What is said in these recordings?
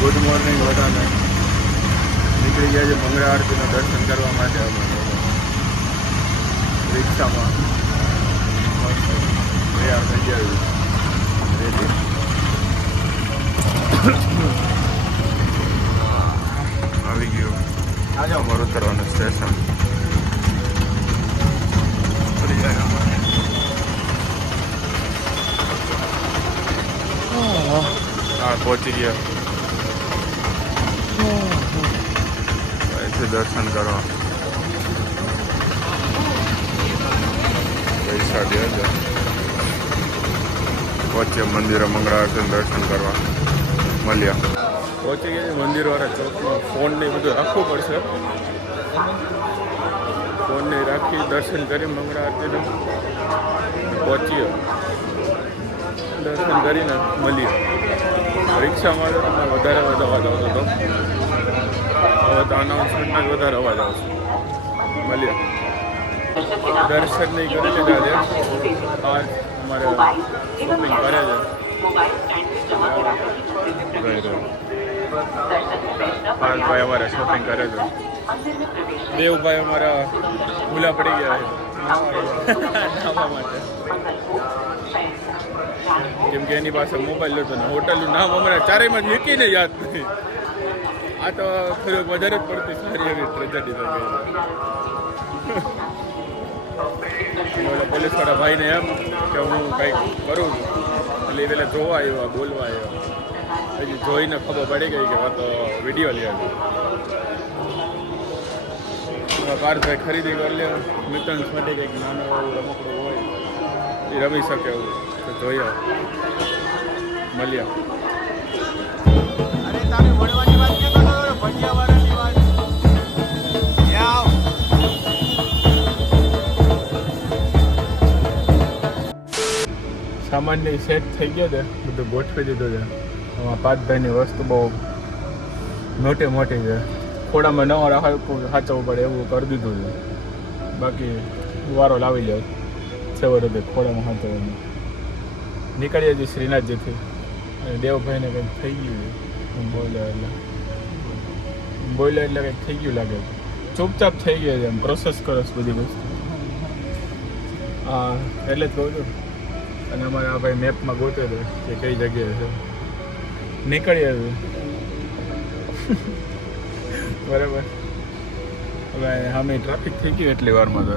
Good morning બધાને. નીકળી ગયા છે મંગળા આરતીના દર્શન કરવા માટે અમે રિક્ષામાં તૈયાર થઈ ગયા રેડી. આવી ગયું આજે અમારું ઉતરવાનું સ્ટેશન. હા પહોંચી ગયા. અહીંથી દર્શન કરવા પૈસા 2000. પહોંચ્યા મંદિરે મંગળા આરતીનું દર્શન કરવા મળ્યા. પહોંચી ગયા મંદિરવાળા ચોકમાં. ફોન ને બધું રાખવું પડશે. ફોન ને રાખી દર્શન કરી મંગળા આરતીનું પહોંચ્યો. દર્શન કરીને મળીએ. રિક્ષામાં તમને વધારે અવાજ આવતો હતો. હવે તો અનાઉન્સમેન્ટમાં જ વધારે અવાજ આવશે. મળીએ. દર્શન નહીં કરી લીધા છે. આજ અમારે શોપિંગ કરે છે. ભાઈ અમારે શોપિંગ કરે છે. દેવભાઈ અમારા ભૂલા પડી ગયા છે નાવા માટે. કેમ કે એની પાસે મોબાઈલ હતો ને હોટલનું નામ અમારે ચારેયમાં મૂકીને યાદ નથી. આ તો થોડુંક વધારે જ પડતી સારી એવી ટ્રેજેડી થઈ ગઈ. પોલીસવાળા ભાઈને એમ કે હું કંઈક કરું છું એટલે એ પેલા જોવા આવ્યો, બોલવા આવ્યો. પછી જોઈને ખબર પડી ગઈ કે તો વિડીયો લેવાનો. પાર્થભાઈ ખરીદી કરી લે. મિત્રન્સ માટે કંઈક નાનો એવું રમકડું હોય એ રમી શકે એવું તો જોઈએ. મળ્યા. અરે તારે મળવાની વાત કે ભજીયાવાળાની વાત. સામાન્ય સેટ થઈ ગયો છે. બધું ગોઠવી દીધું છે. આમાં પાર્થભાઈની વસ્તુ બહુ મોટી મોટી છે. ખોડામાં નવા સાચવવું પડે એવું કરી દીધું છે. બાકી વારો લાવી લે સવાર હતી ખોડામાં સાચવવાનું. નીકળીએ છીએ શ્રીનાથજીથી. અને દેવભાઈને કંઈક થઈ ગયું છે. બોલે એટલે કંઈક થઈ ગયું લાગે. ચૂપચાપ થઈ ગયું છે. એમ પ્રોસેસ કરે છે બધી વસ્તુ. હા એટલે જ કહું છું. અને અમારે આ ભાઈ મેપમાં ગોતે છે કે કઈ જગ્યાએ છે. નીકળીએ બરાબર. હવે અમે ટ્રાફિક થઈ ગયું એટલી વારમાં તો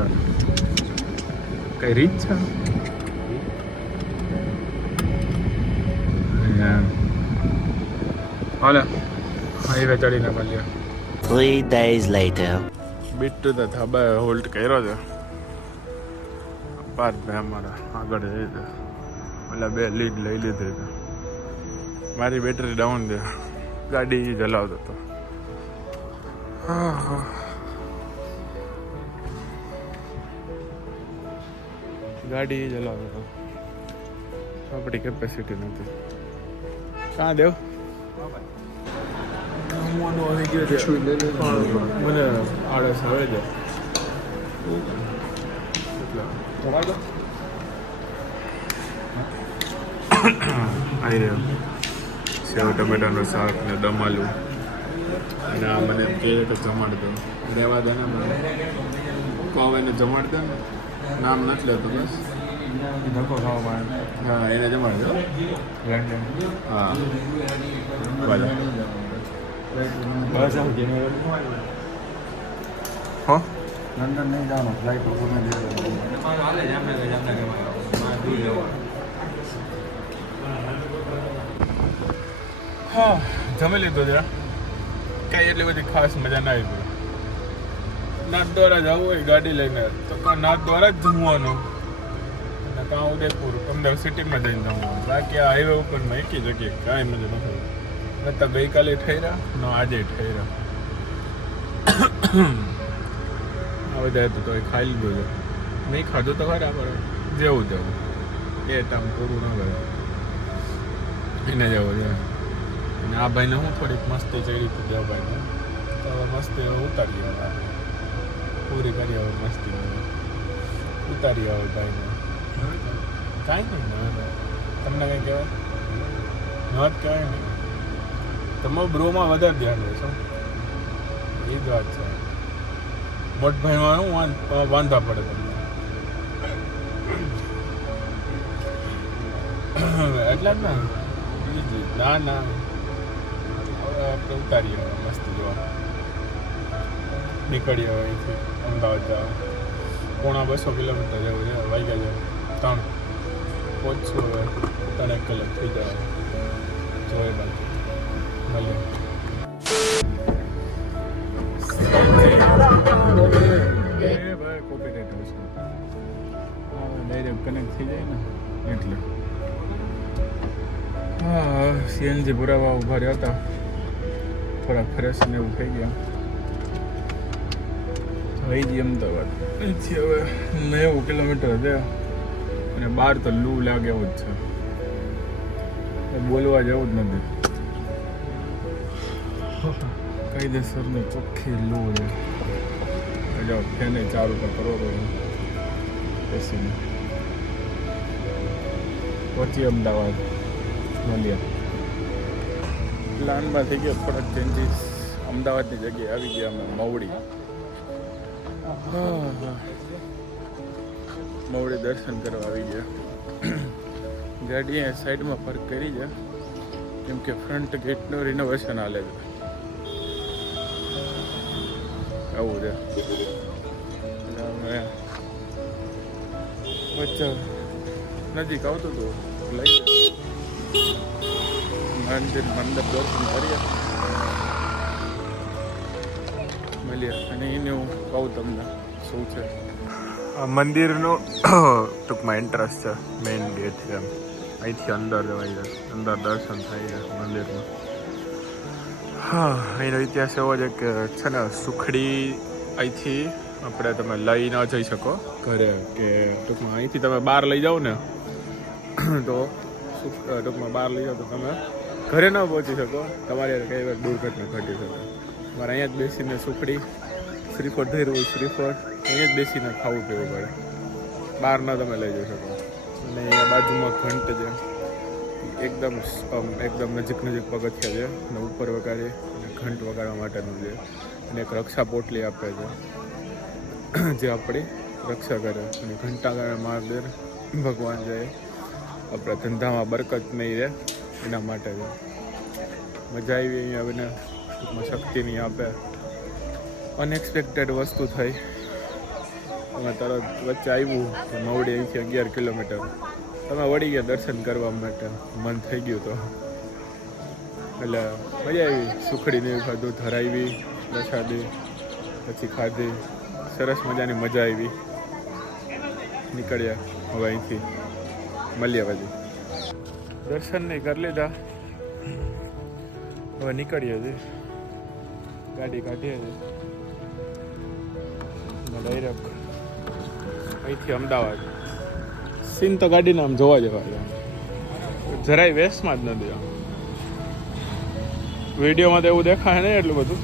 કઈ રીત છે. હાલે હાઈવે ચડીને મળીએ. 3 days later. બીટુ તો ધાબાએ હોલ્ટ કર્યો છે. પાર્થભાઈ અમારા આગળ જઈ છે. ઓલા 2 લીડ લઈ લીધી છે. મારી બેટરી ડાઉન છે. ગાડી ચલાવતો હતો. ગાડી ચલાવતો હતો. આપણી કેપેસિટી નથી. કાં દેવ મને આળસ આવે છે. આવી રહ્યો સેવ ટમેટાનું શાક ને દમ આલુ. અને આ મને એમ કહે કે જમાડ દો. રહેવા દે ને મને કહો એને જમાડ દે ને. નામ નથી લેતો બસ ધક્કો ખાવા માટે. હા એને જમાડ દો. હા ભલે બસ આમ હો લંડન નહીં જવાનું. ફ્લાઇટ હા જમી લીધું છે. કાંઈ એટલી બધી ખાસ મજા ના આવી. નાથ દ્વારા જવું હોય ગાડી લઈને તો કાં નાથ દ્વારા જ જમવાનું અને કાં ઉદયપુર અમદાવાદ સિટીમાં જઈને જમવાનું. બાકી આ હાઈવે ઉપર મેં એકી જગ્યાએ કાંઈ મજા નથી. નતા ગઈકાલે ઠર્યા ન આજે ઠર્યા. હવે જાય તો એ ખાઈ લીધું છે. નહીં ખાધું તો ખરા પણ જેવું જવું એ ટાઈમ પૂરું ન કરે એને જવું છે. અને આ ભાઈને હું થોડીક મસ્તી ચડી હતી દેવભાઈને. તો હવે મસ્તી ઉતારીએ. પૂરી કરી હવે મસ્તી ઉતારી આવે ભાઈને. કાંઈ નહીં તમને કંઈ કહેવાય નોટ કહેવાય ને. તમે બ્રોમાં વધારે ધ્યાન રહેશો એ જ વાત છે મોટભાઈમાં હું વાંધા પડે તમને એટલે જ ને ના ના હવે આપણે ઉતારીએ મસ્ત જોવા નીકળીએ હવે અહીંથી અમદાવાદ જવા 200 કિલોમીટર જવું છે વાગ્યા છે 3 પહોંચશું હવે 3 કલાક થઈ જાય જોઈએ બાકી મળીએ ભાઈ કોપીરાઇટ આવશે ડાયરેક્ટ કનેક્ટ થઈ જાય ને એટલે હા સીએનજી પુરાવા ઉભા રહ્યા હતા થોડા ફ્રેશ ને એવું થઈ ગયા થઈ ગઈ અમદાવાદ અહીંથી હવે 90 કિલોમીટર છે અને બહાર તો લૂ લાગે એવું જ છે બોલવા જેવું જ નથી કાયદેસરની ચોખ્ખી લૂ છે જો ફેને ચાલુ તો કરો તો બેસીને પહોંચી અમદાવાદ મળીએ પ્લાનમાં થઈ ગયો થોડાક ચેન્જીસ અમદાવાદની જગ્યાએ આવી ગયા અમે મવડી મવડી દર્શન કરવા આવી ગયા ગાડી અહીંયા સાઈડમાં પાર્ક કરી છે કેમ કે ફ્રન્ટ ગેટનું રિનોવેશન હાલે છે આવું છે એટલે અમે વચ્ચે નજીક આવતું હતું લઈ મંદિર દર્શન કરીએ મળીએ અને એને હું કહું તમને શું છે મંદિરનો ટૂંકમાં એન્ટ્રન્સ છે મેઇન ગેટ છે એમ અહીંથી અંદર જવાય છે અંદર દર્શન થાય છે મંદિરમાં હા અહીંનો ઇતિહાસ એવો છે કે છે ને સુખડી અહીંથી આપણે તમે લઈ ન જઈ શકો ઘરે કે ટૂંકમાં અહીંથી તમે બહાર લઈ જાઓ ને તો ટૂંકમાં બહાર લઈ જાઓ તો તમે ઘરે ન પહોંચી શકો તમારે કઈ વાર દુર્ઘટના ઘટી શકે તમારે અહીંયા જ બેસીને સુખડી શ્રીફળ ધર્યું હોય શ્રીફળ અહીંયા જ બેસીને ખાવું પીવું પડે બહાર ન તમે લઈ જઈ શકો અને અહીંયા બાજુમાં ઘંટ છે એકદમ નજીક પગથિયા છે અને ઉપર વગાડી અને ઘંટ વગાડવા માટેનું છે અને એક રક્ષા પોટલી આપે છે જે આપણી રક્ષા કરે અને ઘંટા કરે મહાદેવ ભગવાન છે આપણા ધંધામાં બરકત નહીં રહે એના માટે છે મજા આવી અહીંયા બને ટૂંકમાં શક્તિની આપે અનએક્સપેક્ટેડ વસ્તુ થઈ અમે તરત વચ્ચે આવ્યું કે મવડી અહીંથી 11 કિલોમીટર તમે વળી ગયા દર્શન કરવા માટે મન થઈ ગયું તો એટલે મજા આવી સુખડીને એવું ખાધું ધરાવી પ્રસાદી પછી ખાધી સરસ મજાની મજા આવી નીકળ્યા હવે અહીંથી મળીએ પછી દર્શન નહીં કરી લીધા હવે નીકળીએ છીએ ગાડી કાઢીએ છીએ ડાયરેક્ટ અહીંથી અમદાવાદ સીન તો ગાડીને આમ જોવા જેવા જરાય વેસ્ટમાં જ નથી આમ વિડીયોમાં તો એવું દેખાય નહીં એટલું બધું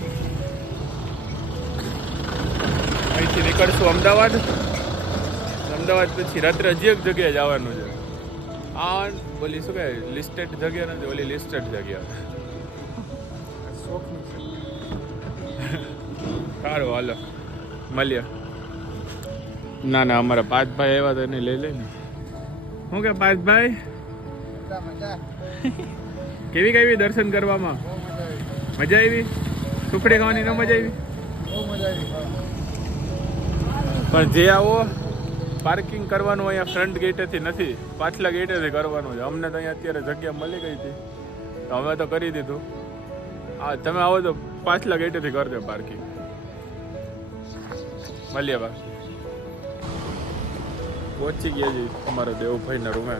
અહીંથી નીકળશું અમદાવાદ પછી રાત્રે હજી એક જગ્યાએ જવાનું છે આ બોલી શું કહે લિસ્ટેડ જગ્યા નથી ઓલી લિસ્ટેડ જગ્યા સારું હાલો મળીએ ના અમારા પાંચભાઈ આવ્યા તો એને લઈ લે ને શું કે પાંચભાઈ કેવી દર્શન કરવામાં મજા આવી સુખડી ખાવાની ન મજા આવી પણ જે આવો પાર્કિંગ કરવાનું અહીંયા ફ્રન્ટ ગેટેથી નથી પાછલા ગેટેથી કરવાનું છે અમને તો અહીંયા અત્યારે જગ્યા મળી ગઈ હતી તો અમે તો કરી દીધું તમે આવો તો પાછલા ગેટેથી કરજો પાર્કિંગ મળીએ બા પહોંચી ગયા છે અમારા દેવભાઈના રૂમે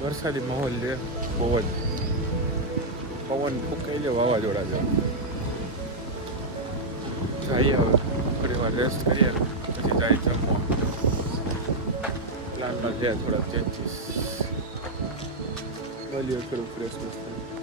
વરસાદી માહોલ છે બહુ જ પવન ફૂંકાઈ જાય વાવાઝોડા જેવો જઈએ હવે થોડી વાર રેસ્ટ કરીએ પછી જાય જમવા પ્લાનમાં થયા થોડા ચેન્જીસ મળીએ થોડું ફ્રેશ થાય